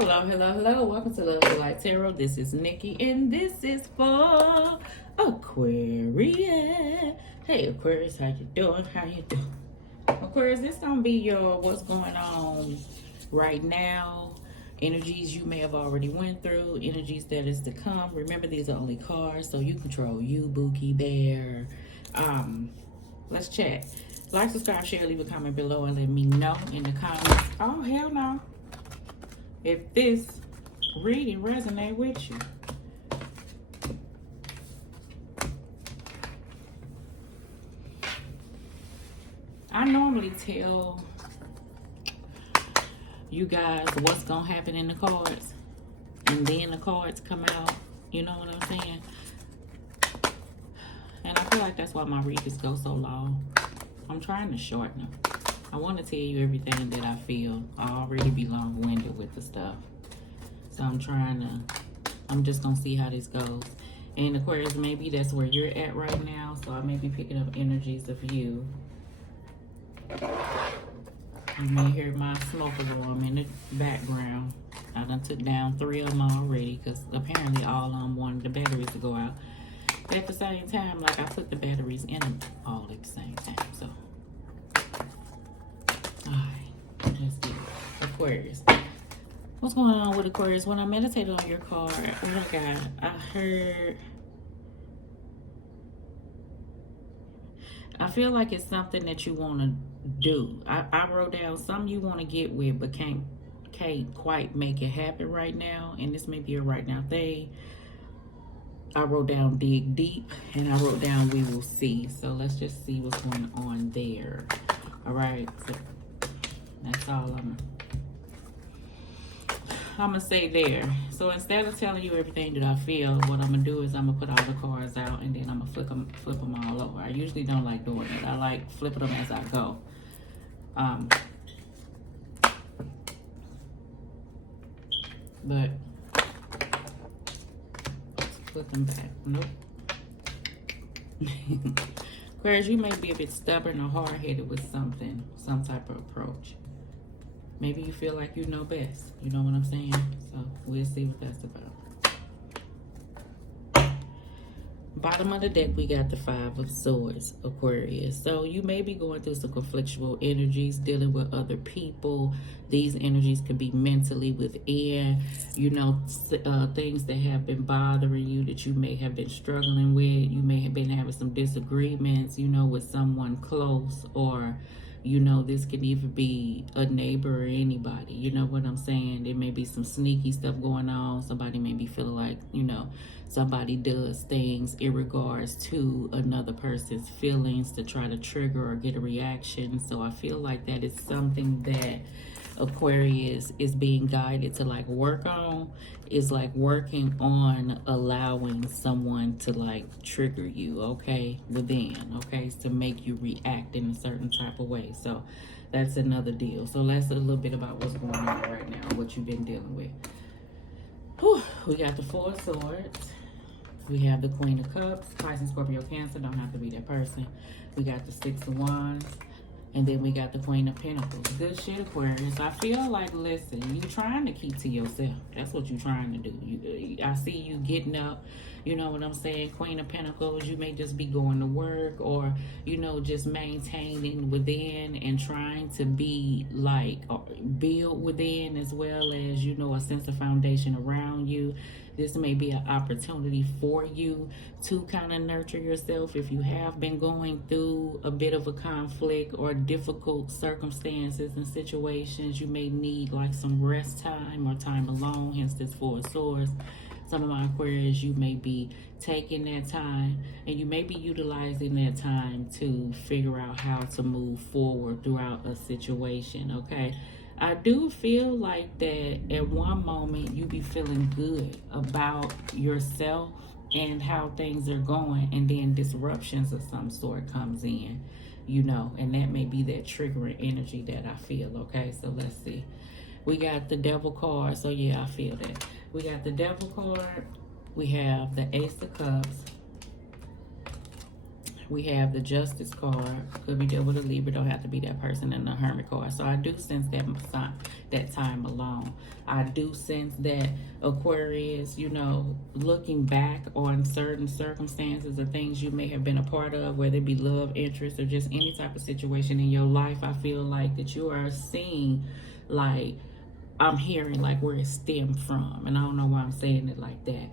Hello, hello, hello. Welcome to Love Light Tarot. This is Nikki, and this is for Aquarius. Hey, Aquarius, how you doing? How you doing? Aquarius, this gonna be your what's going on right now. Energies you may have already went through, energies that is to come. Remember, these are only cards, so you control you, Bookie Bear. Let's chat. Like, subscribe, share, leave a comment below, and let me know in the comments. Oh, hell no. If this reading resonate with you. I normally tell you guys what's going to happen in the cards. And then the cards come out. You know what I'm saying? And I feel like that's why my readings go so long. I'm trying to shorten them. I want to tell you everything that I feel. I already be long-winded with the stuff. So I'm just going to see how this goes. And Aquarius, maybe that's where you're at right now. So I may be picking up energies of you. You may hear my smoke alarm in the background. I done took down 3 of them already because apparently all of them wanted the batteries to go out. But at the same time, like I put the batteries in them all at the same time. So, alright, let's get it. Aquarius. What's going on with Aquarius? When I meditated on your card, oh my God, I feel like it's something that you want to do. I wrote down something you want to get with, but can't quite make it happen right now. And this may be a right now thing. I wrote down dig deep, and I wrote down we will see. So let's just see what's going on there. All right. So that's all I'm gonna say there. So instead of telling you everything that I feel, what I'm gonna do is I'm gonna put all the cards out, and then I'm gonna flip them all over. I usually don't like doing it. I like flipping them as I go. But let's put them back. Nope. Aquarius, you may be a bit stubborn or hard-headed with something, some type of approach. Maybe you feel like you know best. You know what I'm saying? So we'll see what that's about. Bottom of the deck, we got the 5 of Swords, Aquarius. So you may be going through some conflictual energies, dealing with other people. These energies could be mentally within, you know, things that have been bothering you that you may have been struggling with. You may have been having some disagreements, you know, with someone close, or you know, this could even be a neighbor or anybody. You know what I'm saying? There may be some sneaky stuff going on. Somebody may be feeling like, you know, somebody does things in regards to another person's feelings to try to trigger or get a reaction. So I feel like that is something that Aquarius is being guided to like work on. Is like working on allowing someone to like trigger you, okay, within, okay, to make you react in a certain type of way. So that's another deal. So that's a little bit about what's going on right now, what you've been dealing with. Whew. We got the 4 of Swords. We have the Queen of Cups. Pisces, Scorpio, Cancer. Don't have to be that person. We got the 6 of Wands. And then we got the Queen of Pentacles. Good shit, Aquarius. I feel like, listen, you trying to keep to yourself. That's what you're trying to do. I see you getting up. You know what I'm saying? Queen of Pentacles, you may just be going to work, or, you know, just maintaining within and trying to be like, build within, as well as, you know, a sense of foundation around you. This may be an opportunity for you to kind of nurture yourself if you have been going through a bit of a conflict or difficult circumstances and situations. You may need like some rest time or time alone, hence this 4 of Swords. Some of my Aquarius, you may be taking that time, and you may be utilizing that time to figure out how to move forward throughout a situation, okay? I do feel like that at one moment you be feeling good about yourself and how things are going, and then disruptions of some sort comes in, you know, and that may be that triggering energy that I feel, okay? So let's see. We got the Devil card, so yeah, I feel that. We got the Devil card. We have the Ace of Cups. We have the Justice card. Could be dealt with a Libra. Don't have to be that person. And the Hermit card. So I do sense that time alone. I do sense that Aquarius, you know, looking back on certain circumstances or things you may have been a part of, whether it be love, interest, or just any type of situation in your life, I feel like that you are seeing, like, I'm hearing like where it stemmed from. And I don't know why I'm saying it like that.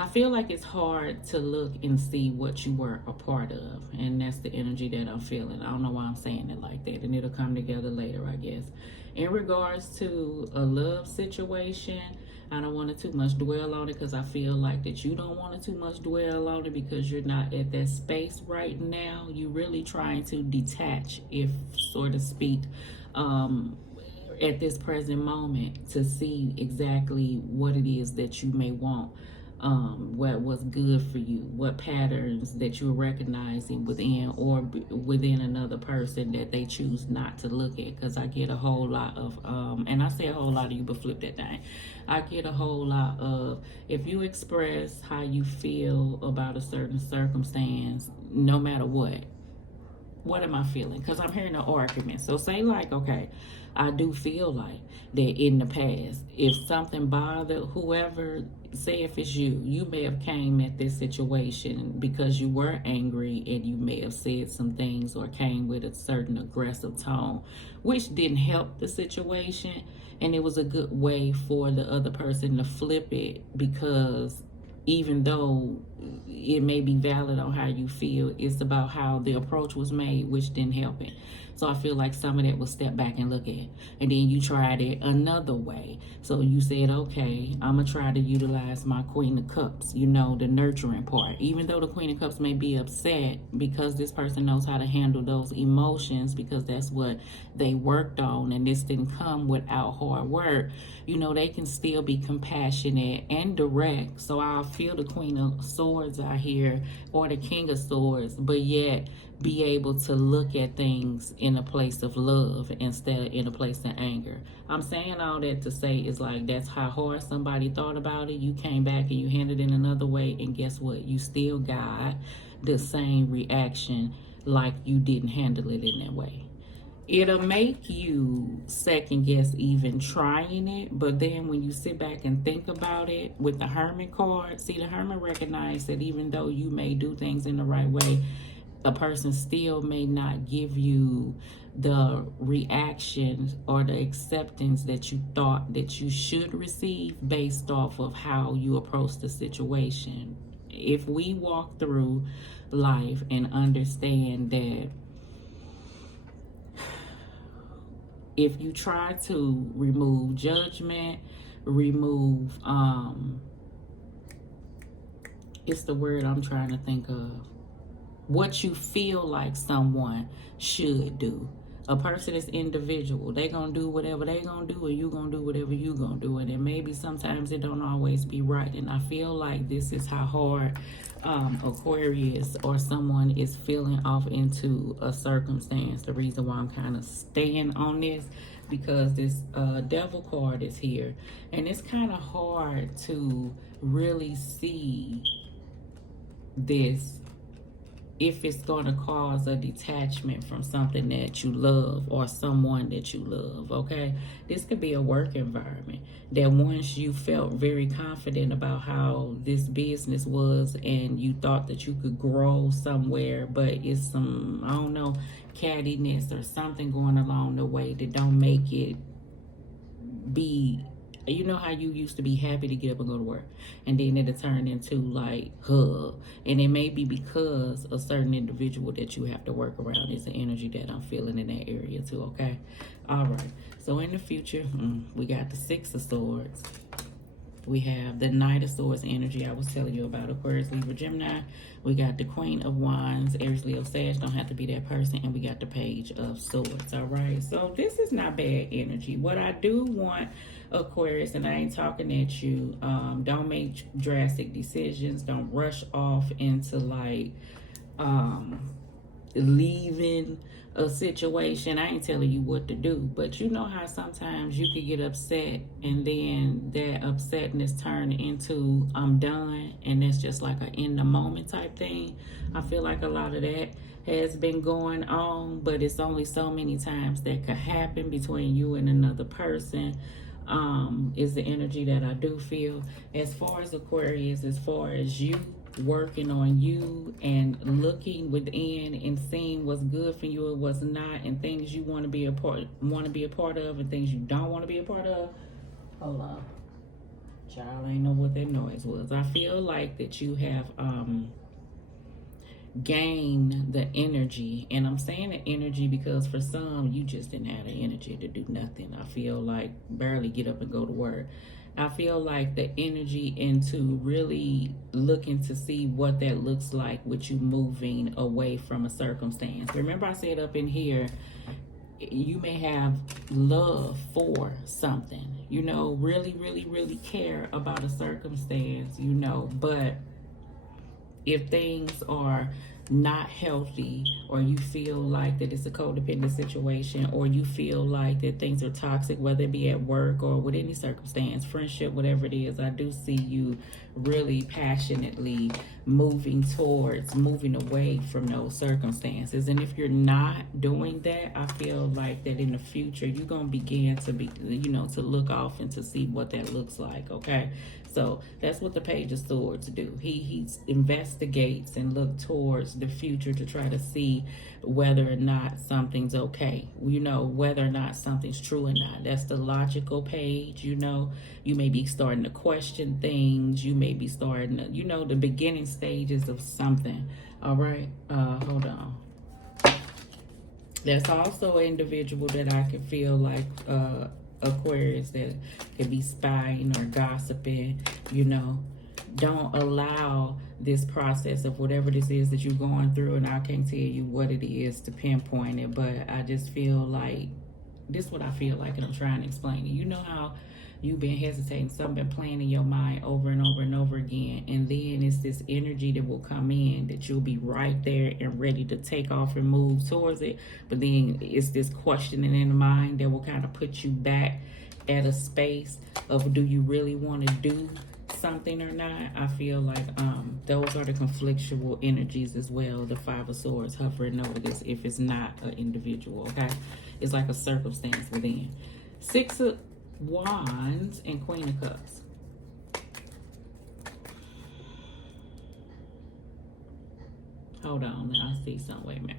I feel like it's hard to look and see what you were a part of, and that's the energy that I'm feeling. I don't know why I'm saying it like that, and it'll come together later, I guess. In regards to a love situation, I don't want to too much dwell on it because I feel like that you don't want to too much dwell on it because you're not at that space right now. You're really trying to detach, if so to speak, at this present moment to see exactly what it is that you may want, what was good for you, what patterns that you're recognizing within or within another person that they choose not to look at. Because I get a whole lot of, and I say a whole lot of you, but flip that thing. I get a whole lot of, if you express how you feel about a certain circumstance, no matter what am I feeling? Because I'm hearing an argument. So say like, okay, I do feel like that in the past, if something bothered whoever, say if it's you, you may have came at this situation because you were angry and you may have said some things or came with a certain aggressive tone, which didn't help the situation. And it was a good way for the other person to flip it, because even though it may be valid on how you feel, it's about how the approach was made, which didn't help it. So I feel like some of that was step back and look at. And then you tried it another way. So you said, okay, I'm going to try to utilize my Queen of Cups, you know, the nurturing part. Even though the Queen of Cups may be upset, because this person knows how to handle those emotions, because that's what they worked on, and this didn't come without hard work, you know, they can still be compassionate and direct. So I feel the Queen of Swords out here, or the King of Swords, but yet be able to look at things in a place of love instead of in a place of anger. I'm saying all that to say is like, that's how hard somebody thought about it. You came back and you handled it another way, and guess what? You still got the same reaction like you didn't handle it in that way. It'll make you second guess even trying it, but then when you sit back and think about it with the Hermit card, see, the Hermit recognizes that even though you may do things in the right way, a person still may not give you the reaction or the acceptance that you thought that you should receive based off of how you approach the situation. If we walk through life and understand that if you try to remove judgment, remove, it's the word I'm trying to think of, what you feel like someone should do. A person is individual. They gonna do whatever they gonna do, and you gonna do whatever you gonna do. And maybe sometimes it don't always be right. And I feel like this is how hard Aquarius or someone is feeling off into a circumstance. The reason why I'm kind of staying on this, because this Devil card is here. And it's kind of hard to really see this if it's going to cause a detachment from something that you love or someone that you love, okay? This could be a work environment that once you felt very confident about how this business was and you thought that you could grow somewhere, but it's some, I don't know, cattiness or something going along the way that don't make it be, you know how you used to be happy to get up and go to work, and then it'll turn into like, and it may be because a certain individual that you have to work around is the energy that I'm feeling in that area too, okay? All right, so in the future, we got the Six of Swords. We have the Knight of Swords energy I was telling you about, Aquarius, Libra, Gemini. We got the Queen of Wands, Aries, Leo, Sag, don't have to be that person. And we got the Page of Swords, all right? So this is not bad energy. What I do want, Aquarius, and I ain't talking at you, don't make drastic decisions. Don't rush off into like, leaving a situation. I ain't telling you what to do, but you know how sometimes you could get upset and then that upsetness turn into I'm done, and it's just like a in the moment type thing. I feel like a lot of that has been going on, but it's only so many times that could happen between you and another person. Is the energy that I do feel. As far as Aquarius, as far as you working on you and looking within and seeing what's good for you and what's not, and things you want to be a part of and things you don't want to be a part of. Hold on. Child, I ain't know what that noise was. I feel like that you have gain the energy, and I'm saying the energy because for some you just didn't have the energy to do nothing. I feel like barely get up and go to work. I feel like the energy into really looking to see what that looks like with you moving away from a circumstance. Remember I said up in here, you may have love for something, you know, really, really, really care about a circumstance, you know, but if things are not healthy, or you feel like that it's a codependent situation, or you feel like that things are toxic, whether it be at work or with any circumstance, friendship, whatever it is, I do see you really passionately moving away from those circumstances. And if you're not doing that, I feel like that in the future you're going to begin to be, you know, to look off and to see what that looks like. Okay, so that's what the Page of Swords do. He investigates and look towards the future to try to see whether or not something's okay, you know, whether or not something's true or not. That's the logical page. You know, you may be starting to question things, you may be starting to, you know, the beginning stages of something. All right, hold on. There's also an individual that I can feel like Aquarius that could be spying or gossiping, you know. Don't allow this process of whatever this is that you're going through, and I can't tell you what it is to pinpoint it, but I just feel like this is what I feel like, and I'm trying to explain it. You know how you've been hesitating, something been playing in your mind over and over and over again, and then it's this energy that will come in that you'll be right there and ready to take off and move towards it, but then it's this questioning in the mind that will kind of put you back at a space of, do you really want to do something or not? I feel like those are the conflictual energies as well. The Five of Swords hovering over this if it's not an individual. Okay, it's like a circumstance within. Six of Wands and Queen of Cups. Hold on, I see something. Wait a minute.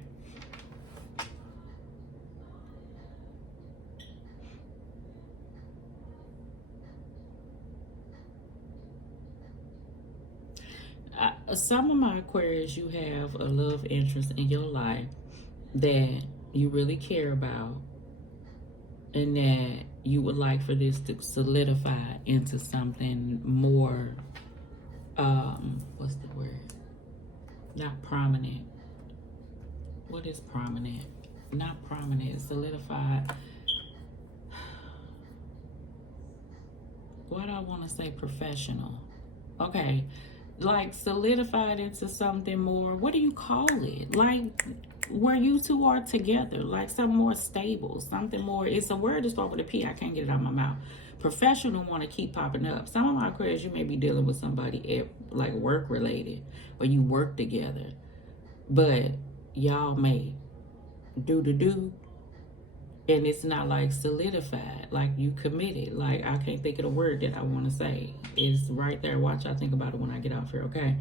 Some of my Aquarius, you have a love interest in your life that you really care about, and that you would like for this to solidify into something more, what's the word? Not prominent. What is prominent? Not prominent, solidified. Why do I want to say professional? Okay. Like solidified into something more, what do you call it? Like where you two are together, like something more stable, something more, it's a word to start with a P, I can't get it out of my mouth. Professional want to keep popping up. Some of my Aquarius, you may be dealing with somebody at like work related, or you work together, but y'all may do, and it's not like solidified, like you committed. Like I can't think of the word that I want to say. It's right there. Watch, I think about it when I get off here, okay?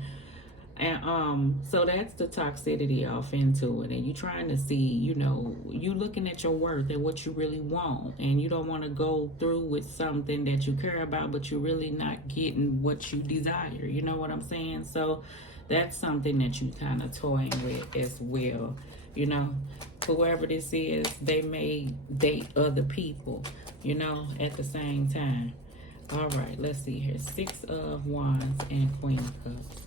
And so that's the toxicity off into it, and you trying to see, you know, you looking at your worth and what you really want, and you don't want to go through with something that you care about, but you're really not getting what you desire. You know what I'm saying? So that's something that you kind of toying with as well. You know, whoever this is, they may date other people, you know, at the same time. All right, let's see here. Six of Wands and Queen of Cups.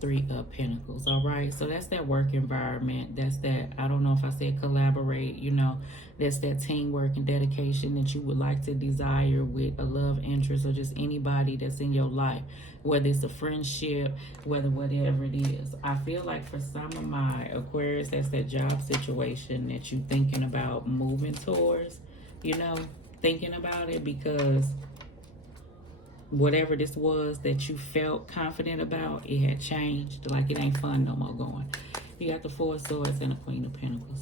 Three of Pentacles. All right, so that's that work environment. That's that, I don't know if I said collaborate, you know, that's that teamwork and dedication that you would like to desire with a love interest or just anybody that's in your life, whether it's a friendship, whether whatever it is. I feel like for some of my Aquarius, that's that job situation that you thinking about moving towards, you know, thinking about it, because whatever this was that you felt confident about, it had changed. Like it ain't fun no more going. You got the Four of Swords and the Queen of Pentacles.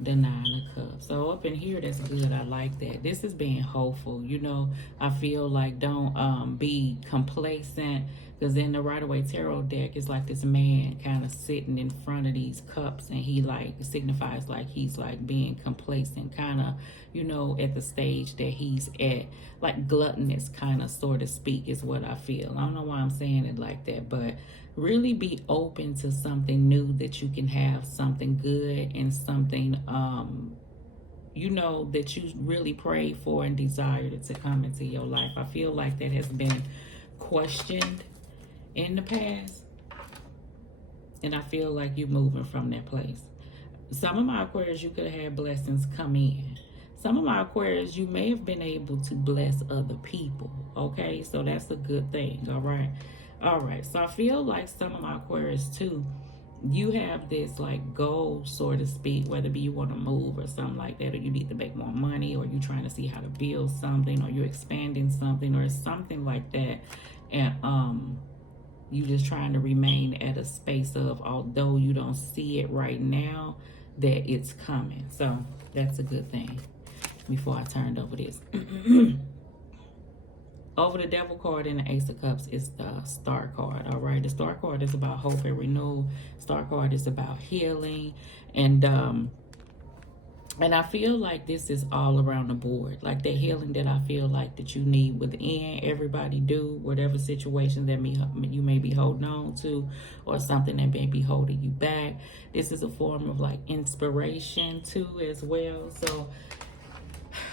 The Nine of Cups. So up in here, that's good. I like that. This is being hopeful. You know, I feel like don't be complacent, because in the Rider-Waite Tarot deck, it's like this man kind of sitting in front of these cups, and he like signifies like he's like being complacent, kind of, you know, at the stage that he's at, like gluttonous kind of, so to speak, is what I feel. I don't know why I'm saying it like that, but really be open to something new, that you can have something good and something, you know, that you really prayed for and desired to come into your life. I feel like that has been questioned in the past, and I feel like you're moving from that place. Some of my Aquarius, you could have had blessings come in. Some of my Aquarius, you may have been able to bless other people, okay? So that's a good thing, all right? All right, so I feel like some of my Aquarius too, you have this like goal, so to speak, whether it be you want to move or something like that, or you need to make more money, or you're trying to see how to build something, or you're expanding something, or something like that. And you just trying to remain at a space of, although you don't see it right now, that it's coming. So that's a good thing. Before I turned over this. Over the Devil card and the Ace of Cups is the Star card, all right? The Star card is about hope and renewal. Star card is about healing. And I feel like this is all around the board. Like the healing that I feel like that you need within, everybody do, whatever situation that you may be holding on to, or something that may be holding you back. This is a form of like inspiration too as well. So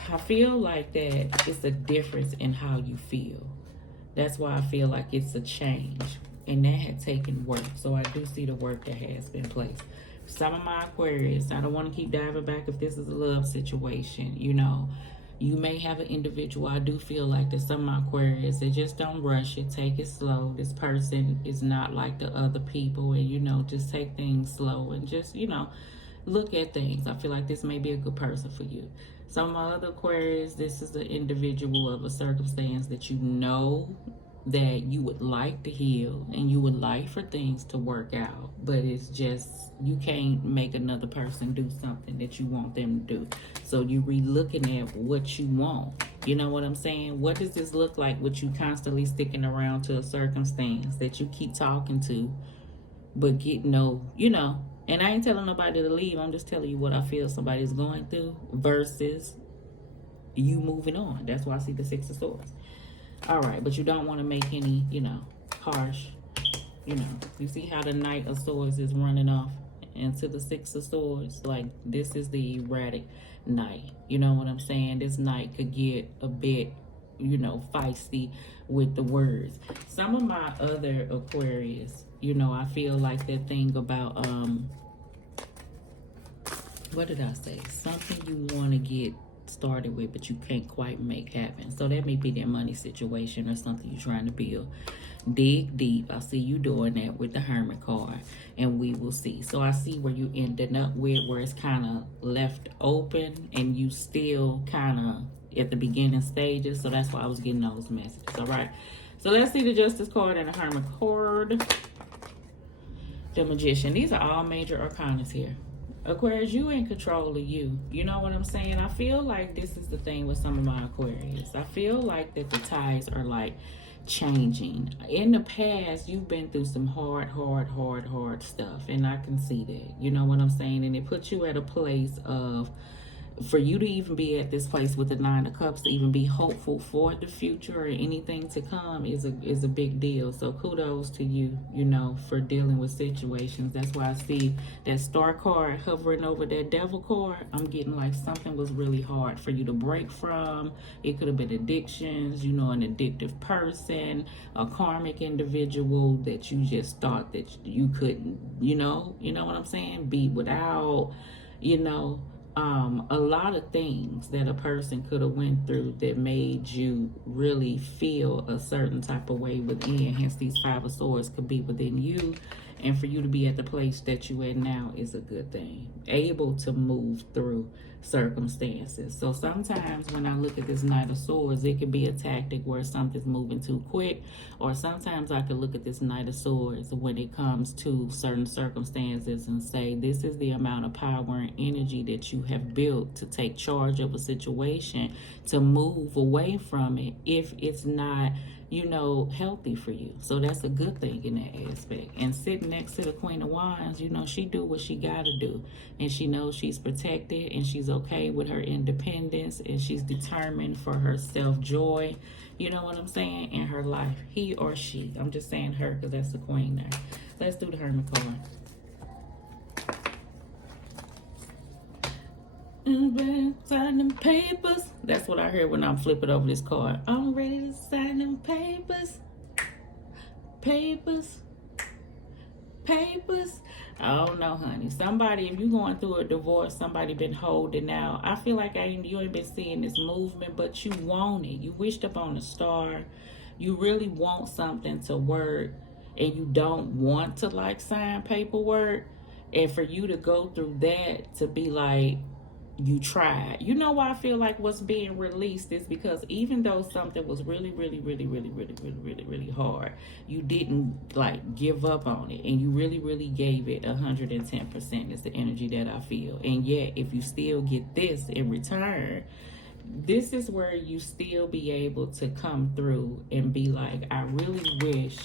I feel like that it's a difference in how you feel. That's why I feel like it's a change. And that had taken work. So I do see the work that has been placed. Some of my Aquarius, I don't want to keep diving back if this is a love situation. You know, you may have an individual. I do feel like that some of my Aquarius, they just don't rush it. Take it slow. This person is not like the other people. And, you know, just take things slow and just, you know, look at things. I feel like this may be a good person for you. Some of my other Aquarius, this is the individual of a circumstance that you know that you would like to heal and you would like for things to work out, but it's just you can't make another person do something that you want them to do. So you re-looking at what you want. You know what I'm saying? What does this look like with you constantly sticking around to a circumstance that you keep talking to, but get no, you know. And I ain't telling nobody to leave. I'm just telling you what I feel somebody's going through versus you moving on. That's why I see the Six of Swords. All right, but you don't want to make any, you know, harsh, you know. You see how the Knight of Swords is running off into the Six of Swords? Like, this is the erratic Knight. You know what I'm saying? This Knight could get a bit, you know, feisty with the words. Some of my other Aquarius, you know, I feel like that thing about, what did I say? Something you want to get started with, but you can't quite make happen. So that may be their money situation or something you're trying to build. Dig deep. I see you doing that with the Hermit card, and we will see. So I see where you ended up with, where it's kind of left open and you still kind of at the beginning stages. So that's why I was getting those messages. All right, so let's see the Justice card and the Hermit card. The Magician. These are all major arcanas here. Aquarius, you in control of you. You know what I'm saying? I feel like this is the thing with some of my Aquarius. I feel like that the tides are like changing. In the past, you've been through some hard stuff, and I can see that. You know what I'm saying? And it puts you at a place of for you to even be at this place with the Nine of Cups, to even be hopeful for the future or anything to come is a big deal. So kudos to you, you know, for dealing with situations. That's why I see that Star card hovering over that Devil card. I'm getting like something was really hard for you to break from. It could have been addictions, you know, an addictive person, a karmic individual that you just thought that you couldn't, you know what I'm saying, be without, you know. A lot of things that a person could have went through that made you really feel a certain type of way within. Hence, these Five of Swords could be within you. And for you to be at the place that you at now is a good thing. Able to move through circumstances. So sometimes when I look at this Knight of Swords, it could be a tactic where something's moving too quick. Or sometimes I could look at this Knight of Swords when it comes to certain circumstances and say, this is the amount of power and energy that you have built to take charge of a situation, to move away from it if it's not, you know, healthy for you. So that's a good thing in that aspect. And sitting next to the Queen of Wands, you know, she do what she gotta do. And she knows she's protected and she's okay with her independence and she's determined for her self-joy, you know what I'm saying, in her life. He or she. I'm just saying her because that's the Queen there. Let's do the Hermit card. Sign them papers. That's what I heard when I'm flipping over this card. I'm ready to sign them papers. Papers. Papers. I don't know, honey. Somebody, if you're going through a divorce, somebody been holding out. I feel like you ain't been seeing this movement, but you want it. You wished upon a star. You really want something to work, and you don't want to like sign paperwork. And for you to go through that, to be like, you tried. You know why I feel like what's being released is because even though something was really hard, you didn't like give up on it, and you really gave it 110% is the energy that I feel. And yet if you still get this in return, this is where you still be able to come through and be like, I really wish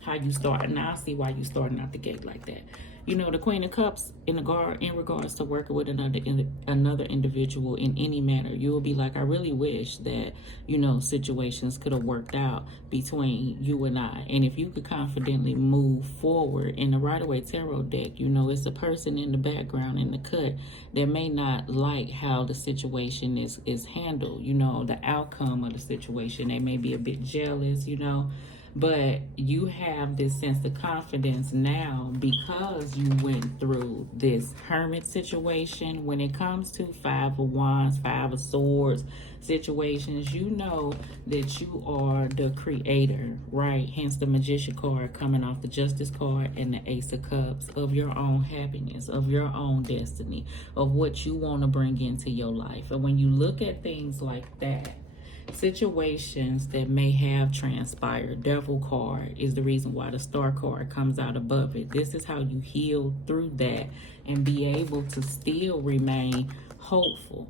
how you start. Now I see why you starting out the gate like that. You know, the Queen of Cups in regards to working with another individual in any manner, you will be like, I really wish that, you know, situations could have worked out between you and I. And if you could confidently move forward in the Rider-Waite Tarot deck, you know, it's a person in the background in the cut that may not like how the situation is handled, you know, the outcome of the situation. They may be a bit jealous, you know. But you have this sense of confidence now because you went through this Hermit situation. When it comes to Five of Wands, Five of Swords situations, you know that you are the creator, right? Hence the Magician card coming off the Justice card and the Ace of Cups, of your own happiness, of your own destiny, of what you want to bring into your life. And when you look at things like that, situations that may have transpired, Devil card is the reason why the Star card comes out above it. This is how you heal through that and be able to still remain hopeful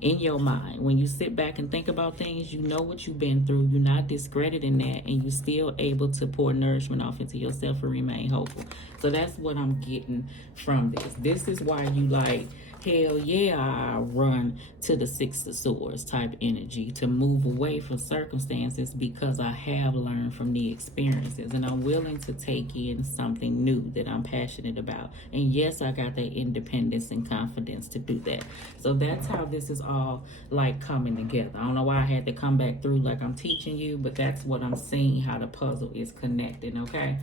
in your mind. When you sit back and think about things, you know what you've been through, you're not discrediting that, and you're still able to pour nourishment off into yourself and remain hopeful. So that's what I'm getting from this. This is why you like, hell yeah, I run to the Six of Swords type energy to move away from circumstances, because I have learned from the experiences and I'm willing to take in something new that I'm passionate about. And yes, I got that independence and confidence to do that. So that's how this is all like coming together. I don't know why I had to come back through like I'm teaching you, but that's what I'm seeing, how the puzzle is connecting, okay?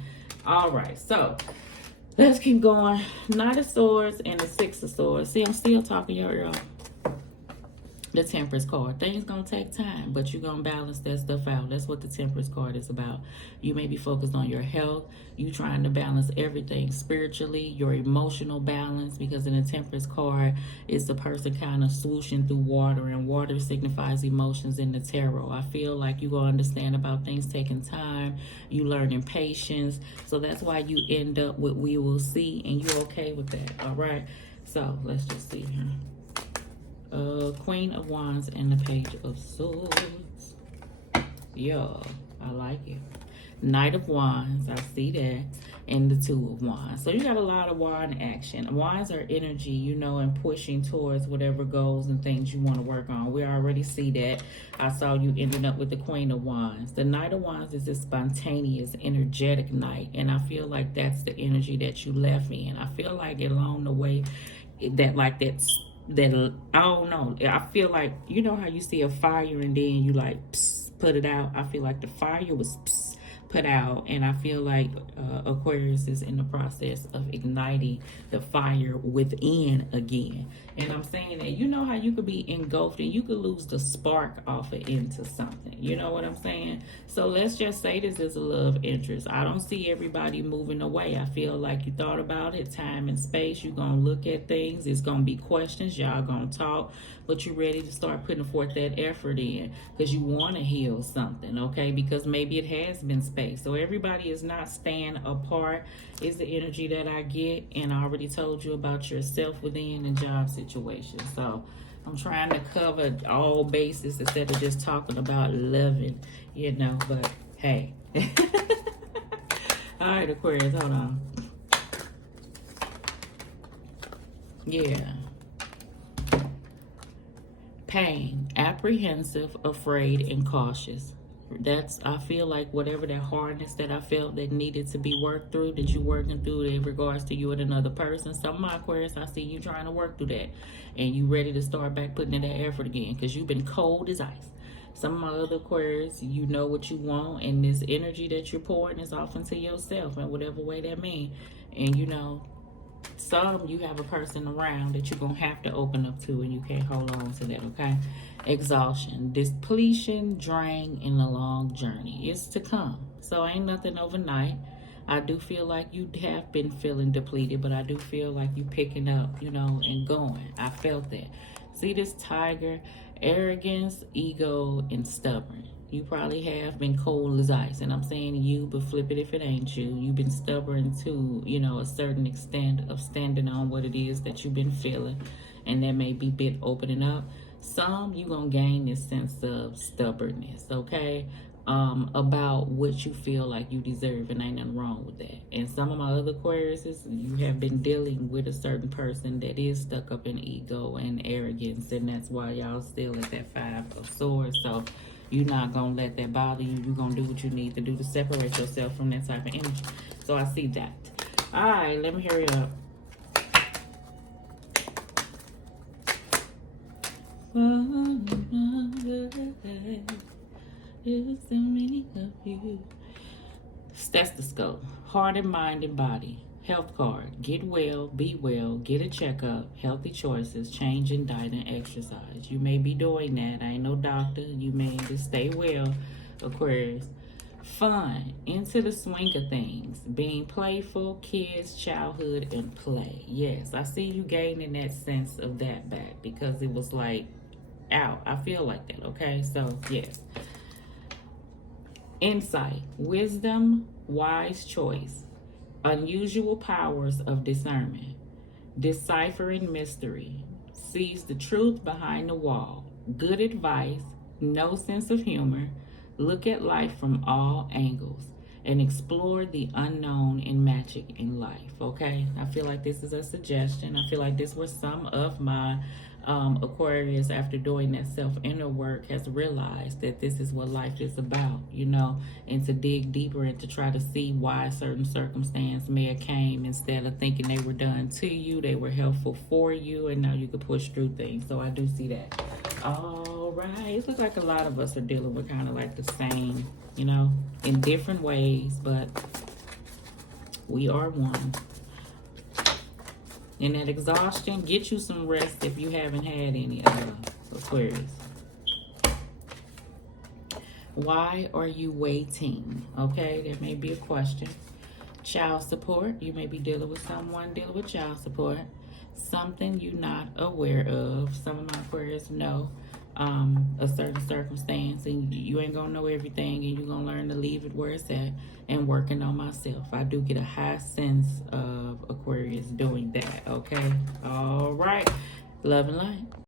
All right, so let's keep going. Knight of Swords and the Six of Swords. See, I'm still talking your ear off. The Temperance card. Things gonna take time, but you're gonna balance that stuff out. That's what the Temperance card is about. You may be focused on your health. You trying to balance everything spiritually, your emotional balance, because in the Temperance card, it's the person kind of swooshing through water, and water signifies emotions in the tarot. I feel like you gonna understand about things taking time. You learning patience. So that's why you end up with we will see, and you're okay with that. All right. So let's just see here. Queen of Wands and the Page of Swords. Yeah, I like it. Knight of Wands, I see that. and the Two of Wands. So you got a lot of wand action. Wands are energy, you know, and pushing towards whatever goals and things you want to work on. We already see that. I saw you ending up with the Queen of Wands. The Knight of Wands is a spontaneous, energetic knight, and I feel like that's the energy that you left in. I feel like along the way that I don't know. I feel like, you know how you see a fire and then you like put it out. I feel like the fire was put out, and I feel like Aquarius is in the process of igniting the fire within again. And I'm saying that, you know how you could be engulfed and you could lose the spark off it into something. You know what I'm saying? So let's just say this is a love interest. I don't see everybody moving away. I feel like you thought about it, time and space. You're going to look at things. It's going to be questions. Y'all going to talk, but you're ready to start putting forth that effort in because you want to heal something, okay? Because maybe it has been space. So everybody is not staying apart is the energy that I get. And I already told you about yourself within and job situation. So I'm trying to cover all bases instead of just talking about loving, you know, but hey. All right, Aquarius, hold on. Yeah. Pain, apprehensive, afraid, and cautious. I feel like whatever that hardness that I felt that needed to be worked through, that you're working through in regards to you and another person. Some of my Aquarius, I see you trying to work through that. And you ready to start back putting in that effort again because you've been cold as ice. Some of my other Aquarius, you know what you want, and this energy that you're pouring is off into yourself in whatever way that means. And you know, some you have a person around that you're going to have to open up to, and you can't hold on to that, okay? Exhaustion, depletion, drain, and a long journey is to come. So ain't nothing overnight. I do feel like you have been feeling depleted, but I do feel like you picking up, you know, and going. I felt that. See this tiger, arrogance, ego, and stubborn. You probably have been cold as ice, and I'm saying you, but flip it if it ain't you. You've been stubborn to, you know, a certain extent of standing on what it is that you've been feeling, and that may be bit opening up. Some you gonna gain this sense of stubbornness, okay, about what you feel like you deserve, and ain't nothing wrong with that. And some of my other Aquariuses, you have been dealing with a certain person that is stuck up in ego and arrogance, and that's why y'all still at that Five of Swords. So you're not going to let that bother you. You're going to do what you need to do to separate yourself from that type of energy. So I see that. All right, let me hurry up. Stethoscope, heart and mind and body. Health card, get well, be well, get a checkup, healthy choices, change in diet and exercise. You may be doing that. I ain't no doctor. You may just stay well, Aquarius. Fun, into the swing of things, being playful, kids, childhood, and play. Yes, I see you gaining that sense of that back because it was like out. I feel like that, okay? So, yes. Insight, wisdom, wise choice. Unusual powers of discernment, deciphering mystery, sees the truth behind the wall, good advice, no sense of humor, look at life from all angles, and explore the unknown in magic in life, okay? I feel like this is a suggestion. I feel like this was some of my Aquarius, after doing that self-inner work, has realized that this is what life is about, you know, and to dig deeper and to try to see why certain circumstance may have came. Instead of thinking they were done to you, they were helpful for you, and now you can push through things. So I do see that. All right, it looks like a lot of us are dealing with kind of like the same, you know, in different ways, but we are one. And that exhaustion, get you some rest if you haven't had any Aquarius. Why are you waiting? Okay, there may be a question. Child support, you may be dealing with someone dealing with child support. Something you're not aware of. Some of my Aquarius know a certain circumstance, and you ain't gonna know everything, and you're gonna learn to leave it where it's at and working on myself. I do get a high sense of Aquarius doing that, okay? All right, love and light.